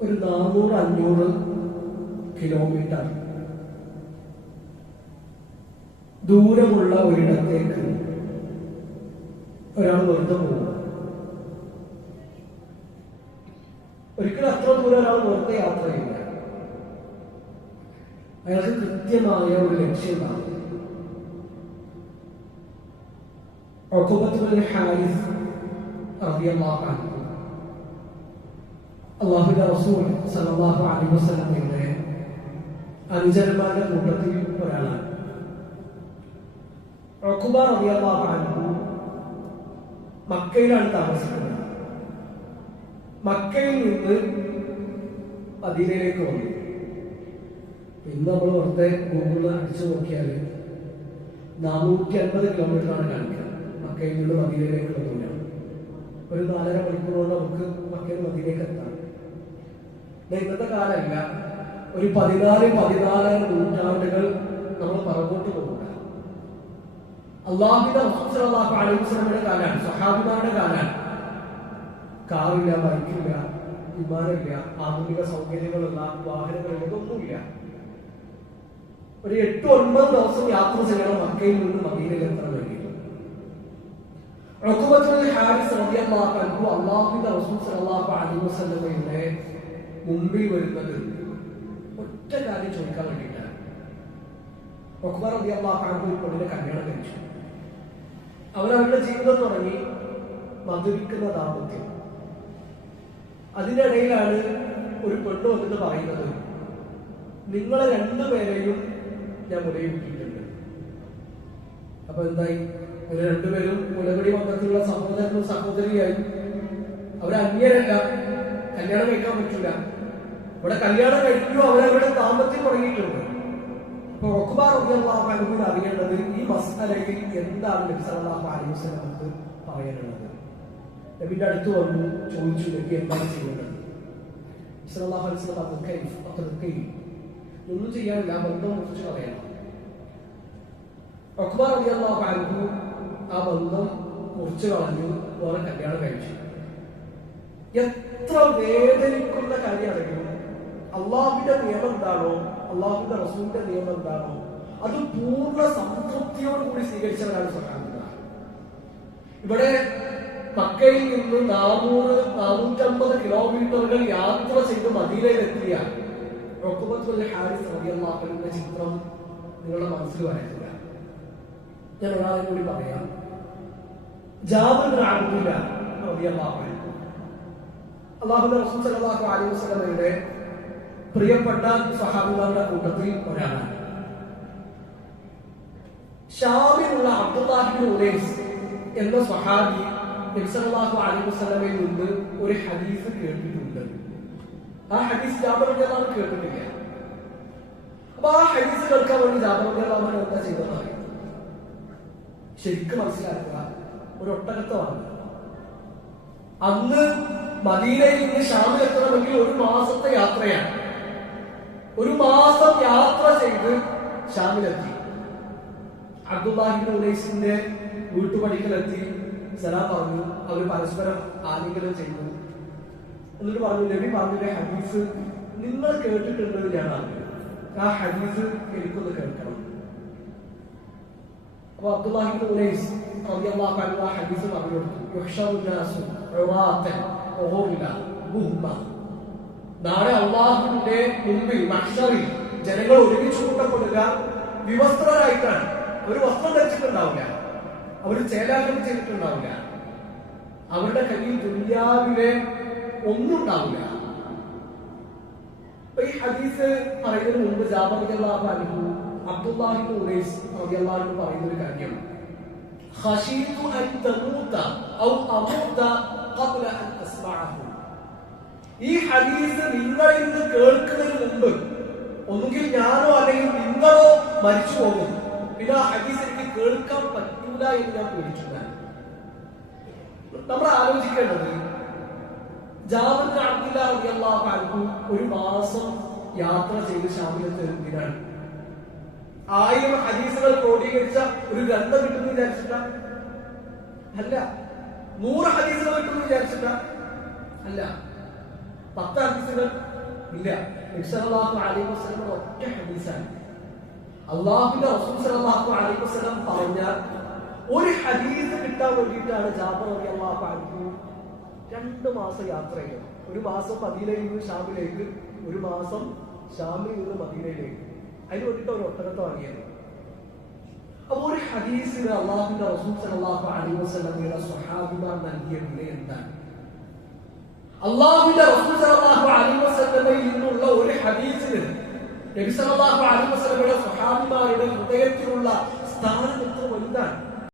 ഒരു നാനൂറ് അഞ്ഞൂറ് കിലോമീറ്റർ ദൂരമുള്ള ഒരിടത്തേക്ക് ഒരാൾ വെറുതെ പോകും. ഒരിക്കലും അത്ര ദൂരം ഒരാൾ വെറുതെ യാത്ര ചെയ്യില്ല. അയാൾക്ക് കൃത്യമായ ഒരു ലക്ഷ്യമാണ് ഒക്കുബത്ത് ഹാരിസ് റളിയല്ലാഹു അൻഹു റസൂൽ സലാഹു അലൈഹി വസല്ലമയുടെ അനുചരന്മാരുടെ കൂട്ടത്തിൽ ഒരാളാണ്. റളിയല്ലാഹു അൻഹു മക്കയിലാണ് താമസിക്കുന്നത്. മക്കയിൽ നിന്ന് മദീനയിലേക്ക് വന്നു ഇന്ന് നമ്മൾ വെറുതെ ഗൂഗിളിൽ അടിച്ചു നോക്കിയാൽ നാനൂറ്റി അൻപത് കിലോമീറ്റർ ആണ് കാണിക്കുക. മക്കയിൽ നിന്ന് മദീനയിലേക്കുള്ള ഒരു നാലര മണിക്കൂർ കൊണ്ട് നമുക്ക് മക്കയിൽ മദീനയിലേക്ക് എത്താം. ദേ ഇന്നത്തെ കാലമല്ല ഒരു പതിനാല് പതിനാല് നൂറ്റാണ്ടുകൾ നമ്മൾ പുറകോട്ട് പോകുക. അള്ളാഹിന്റെ അലൈഹി വസല്ലമയുടെ കാലാണ് സഹാബിമാരുടെ കാലാണ് കാറില്ല ബൈക്കില്ല വിമാനമില്ല ആധുനിക സൗകര്യങ്ങളുള്ള വാഹനങ്ങളില്ല ഇതൊന്നുമില്ല. ഒരു എട്ട് ഒൻപത് ദിവസം യാത്ര ചെയ്യണം മക്കയിൽ നിന്ന് മദീനയിൽ എത്താൻ വേണ്ടിയിട്ട്. അൻഹു റസൂൽ സല്ലല്ലാഹു അലൈഹി വസല്ലമയുടെ മുമ്പിൽ വരുന്നത്? ഒറ്റ കാര്യം ചോദിക്കാൻ വേണ്ടിയിട്ടാണ് പെണ്ണിനെ കല്യാണം കഴിച്ചു. അവരവരുടെ ജീവിതം തുടങ്ങി മധുരിക്കുന്ന ദാമ്പത്യം. അതിനിടയിലാണ് ഇടയിലാണ് ഒരു പെണ്ണ് വന്നിട്ട് പറയുന്നത് നിങ്ങളെ രണ്ടുപേരെയും ഞാൻ മുലയൂട്ടിയിട്ടുണ്ട് അപ്പൊ എന്തായി? ഇവർ രണ്ടുപേരും മുലപടി മക്കത്തിലുള്ള സഹോദരനും സഹോദരിയായി. അവരെ അന്യരല്ല കല്യാണം കഴിക്കാൻ പറ്റൂല. ഇവിടെ കല്യാണം കഴിക്കുമ്പോൾ അവരവരുടെ ദാമ്പത്യം തുടങ്ങിയിട്ടുണ്ട്. അപ്പൊ ഒക്കുബാർ കൂടി അറിയേണ്ടത് ഈ മസാലയിൽ എന്താണ് നബി സല്ലല്ലാഹു അലൈഹി വസല്ലം നമുക്ക് പറയാനുള്ളത്? നബിന്റെ അടുത്ത് വന്നു ചോദിച്ചു നബി എന്താണ് ചെയ്യേണ്ടത്? ഒന്നും ചെയ്യാനില്ല ആ ബന്ധം കുറിച്ച് പറയണം ഒക്കുബാർ റബിയാഹു അലഹു ആ ബന്ധം കുറിച്ച് കളഞ്ഞു വേറെ കല്യാണം കഴിച്ചു. എത്ര വേദനിക്കുന്ന കാര്യമാണെങ്കിലും അള്ളാഹുവിന്റെ നിയമം എന്താണോ അള്ളാഹുവിന്റെ റസൂലിന്റെ നിയമം എന്താണോ അത് പൂർണ സംതൃപ്തിയോടുകൂടി സ്വീകരിച്ചവരാണ് സ്വകാര്യത ഇവിടെ മക്കയിൽ നിന്ന് നാനൂറ് നാനൂറ്റമ്പത് കിലോമീറ്ററുകൾ യാത്ര ചെയ്ത് മദീനയിലെത്തിയ റൊക്കുബത്തുൽ ഹാരിസ് ചിത്രം നിങ്ങളുടെ മനസ്സിൽ വരയ്ക്കുക. ഞാൻ ഒരാളെ കൂടി പറയാം. ജാബിർ അള്ളാഹുന്റെ റസൂൽ സല്ലല്ലാഹു അലൈഹി വസല്ലമയുടെ പ്രിയപ്പെട്ട സഹാബികളുടെ കൂട്ടത്തിൽ ഒരാളാണ്. ഷാമിലുള്ള അബ്ദുല്ലാഹിബിൻ ഉലൈസ് എന്ന സഹാബി നബ്സല്ലാഹു അലൈഹി വസല്ലമയിൽ നിന്ന് ഒരു ഹദീസ് കേട്ടിട്ടുണ്ട്. ആ ഹദീസ് ജാബർ അൻഹു കേട്ടിട്ടില്ല. അപ്പൊ ആ ഹദീസ് കേൾക്കാൻ വേണ്ടി ജാബർ അൻഹു എന്താ ചെയ്തത് ശരിക്കും മനസ്സിലാക്കുക ഒരു ഒട്ടകത്വമാണ് അന്ന് മദീനയിൽ നിന്ന് ഷാമിൽ എത്തണമെങ്കിൽ ഒരു മാസത്തെ യാത്രയാണ്. ഒരു മാസം യാത്ര ചെയ്ത് ഷാമിലെത്തി. അബ്ദുല്ലാഹിബിൻ ഉലൈസിന്റെ വീട്ടുപടിക്കലെത്തി. സലാം പറഞ്ഞു. അവർ പരസ്പരം ആലിംഗനം ചെയ്തു. എന്നിട്ട് പറഞ്ഞു നബി പറഞ്ഞില്ലേ ഹദീസ് നിങ്ങൾ കേട്ടിട്ടുണ്ടെന്ന് ഞാൻ ആ ഹദീസ് എനിക്കൊന്ന് കേൾക്കണം. അപ്പൊ അൻഹു ആ ഹദീസ് പറഞ്ഞു കൊടുത്തു. നാളെ അള്ളാഹുവിന്റെ മുമ്പിൽ മക്ഷറിൽ ജനങ്ങൾ ഒരുമിച്ച് കൂട്ടപ്പെടുക വിവസ്ത്രരായിട്ടാണ്. അവർ വസ്ത്രം ധരിച്ചിട്ടുണ്ടാവില്ല. അവർ ചേലാകം ചെയ്തിട്ടുണ്ടാവില്ല. അവരുടെ കയ്യിൽ ദുര്യാവിലെ ഒന്നും ഉണ്ടാവില്ല ഈ ഹദീസ് പറയുന്നതിന് മുമ്പ് ജാബർ റളിയല്ലാഹു അൻഹു അബ്ദുല്ലാഹി ഉലൈസ് റളിയല്ലാഹു പറയുന്ന ഒരു കാര്യം. ഖശീതു അൻ തമൂത ഔ അമൂത ഖബ്ല അൻ അസ്മഅഹു. ഈ ഹദീസ് നിങ്ങൾ നിന്ന് കേൾക്കുന്നതിന് മുമ്പ് ഒന്നുകിൽ ഞാനോ അല്ലെങ്കിൽ നിങ്ങളോ മരിച്ചു പോകും. പിന്നെ ആ ഹദീസ് എനിക്ക് കേൾക്കാൻ പറ്റൂല എന്ന് ഞാൻ പേടിച്ചില്ല നമ്മൾ ആലോചിക്കേണ്ടത് റളിയല്ലാഹു അൻഹു ഒരു മാസം യാത്ര ചെയ്ത് ഷാമിലെത്തി എന്തിനാണ് ആയിരം ഹദീസുകൾ ക്രോഡീകരിച്ച ഒരു ഗ്രന്ഥം കിട്ടുന്നു വിചാരിച്ചിട്ട അല്ല. നൂറ് ഹദീസുകൾ കിട്ടുന്നു വിചാരിച്ചിട്ട അല്ല. പത്ത് ഹദീസുകൾ ഇല്ല. അലൈഹി വസല്ലം ഒറ്റ ഹദീസാണ്. അള്ളാഹുവിന്റെ അലൈഹി വസല്ലം പറഞ്ഞ ഒരു ഹദീസ് കിട്ടാൻ വേണ്ടിയിട്ടാണ് ജാബർ അലി അള്ളാഹു അൻഹു രണ്ട് മാസം യാത്ര ചെയ്തത്. ഒരു മാസം മദീനയിൽ നിന്ന് ഷാമിലേക്ക് ഒരു മാസം ഷാമിൽ നിന്ന് മദീനയിലേക്ക്. അതിന് വേണ്ടിയിട്ട് ഒരു ഒട്ടകത്ത് വാങ്ങിയത് അപ്പൊ ഒരു ഹദീസിന് അള്ളാഹുവിന്റെ റസൂൽ സല്ലല്ലാഹു അലൈഹി വസല്ലമയുടെ സ്വഹാബിമാർ നൽകിയ വില എന്താണ്? അള്ളാഹുവിന്റെ റസൂൽ സല്ലല്ലാഹു അലൈഹി വസല്ലമയിൽ നിന്നുള്ള ഒരു ഹദീസിന് നബി സല്ലല്ലാഹു അലൈഹി വസല്ലമയുടെ സ്വഹാബിമാരുടെ ഹൃദയത്തിലുള്ള സ്ഥാനം എത്ര വലുതാണ്